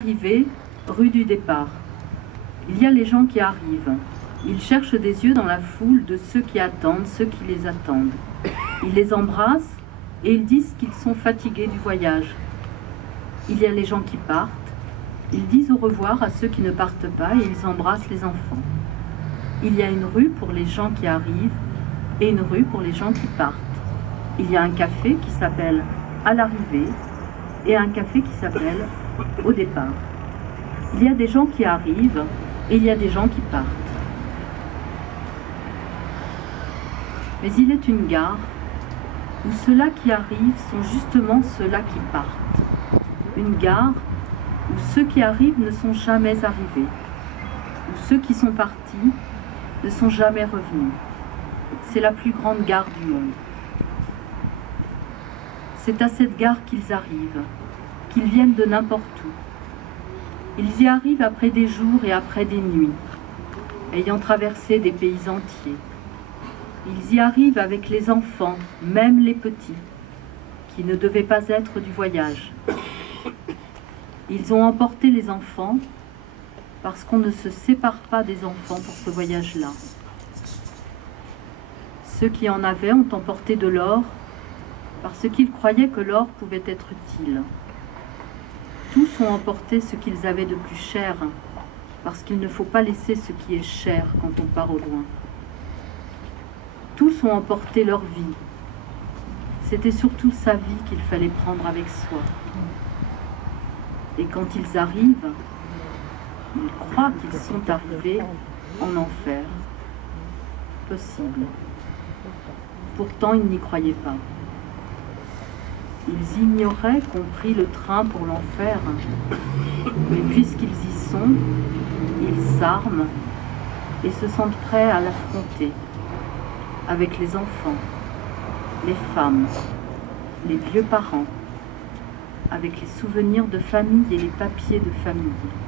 Arrivée, rue du départ. Il y a les gens qui arrivent. Ils cherchent des yeux dans la foule de ceux qui attendent, ceux qui les attendent. Ils les embrassent et ils disent qu'ils sont fatigués du voyage. Il y a les gens qui partent. Ils disent au revoir à ceux qui ne partent pas et ils embrassent les enfants. Il y a une rue pour les gens qui arrivent et une rue pour les gens qui partent. Il y a un café qui s'appelle À l'arrivée et un café qui s'appelle Au départ. Il y a des gens qui arrivent et il y a des gens qui partent. Mais il est une gare où ceux-là qui arrivent sont justement ceux-là qui partent. Une gare où ceux qui arrivent ne sont jamais arrivés, où ceux qui sont partis ne sont jamais revenus. C'est la plus grande gare du monde. C'est à cette gare qu'ils arrivent, qu'ils viennent de n'importe où. Ils y arrivent après des jours et après des nuits, ayant traversé des pays entiers. Ils y arrivent avec les enfants, même les petits, qui ne devaient pas être du voyage. Ils ont emporté les enfants parce qu'on ne se sépare pas des enfants pour ce voyage-là. Ceux qui en avaient ont emporté de l'or parce qu'ils croyaient que l'or pouvait être utile. Tous ont emporté ce qu'ils avaient de plus cher, parce qu'il ne faut pas laisser ce qui est cher quand on part au loin. Tous ont emporté leur vie. C'était surtout sa vie qu'il fallait prendre avec soi. Et quand ils arrivent, ils croient qu'ils sont arrivés en enfer. Possible. Pourtant, ils n'y croyaient pas. Ils ignoraient qu'on prit le train pour l'enfer. Mais puisqu'ils y sont, ils s'arment et se sentent prêts à l'affronter avec les enfants, les femmes, les vieux parents, avec les souvenirs de famille et les papiers de famille.